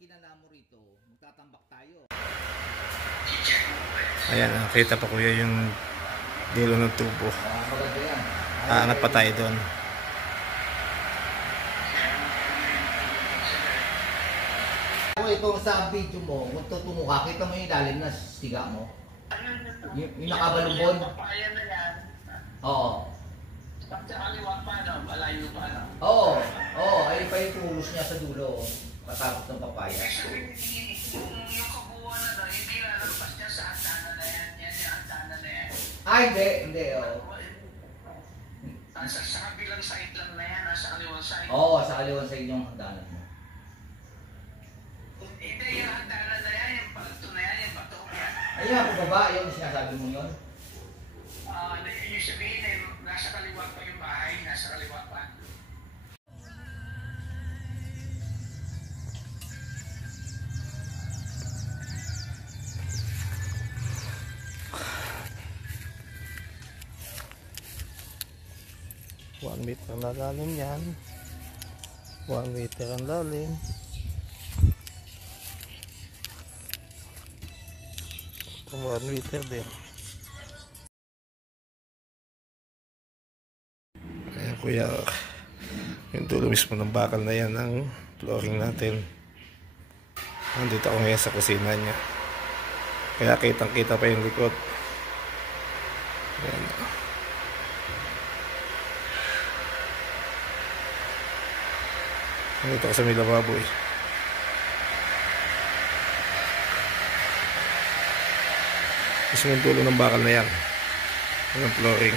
kinala mo rito, magtatambak tayo. Ayan, nakita pa kuya yung dulo ng tubo. Maganda yan. Aangat pa tayo doon. Ito sa video mo, kung tutungo ka, kita mo yung ilalim na siga mo. Yung nakabalubon. Oo. Oo, ayun pa yung tulos niya sa dulo. Katapos ng papaya. Yung kabuuan na hindi lalabas niya sa antana na yan. Yan yung antana na yan. Hindi. Sa kabilang side lang na yan, nasa kaliwang side. Oo, sa kaliwang side yung hagdanan mo. Hindi yung hagdanan na yan, yung bato na yan, yung bato yan. Ayun nga, pababa, yung sinasabi mo yun. Yung sabihin na nasa kaliwa pa yung bahay, nasa kaliwa pa. One meter ang lalim yan. 1 meter ang lalim. Ito 1 meter din. Ayan kuya, yung dulo mismo ng bakal na yan ang flooring natin. Nandito ako ngayon sa kusina niya, kaya kitang kita pa yung likod. Ayan. Nandito ako sa may lababo eh. Mismo yung dulo ng bakal na yan, yung flooring.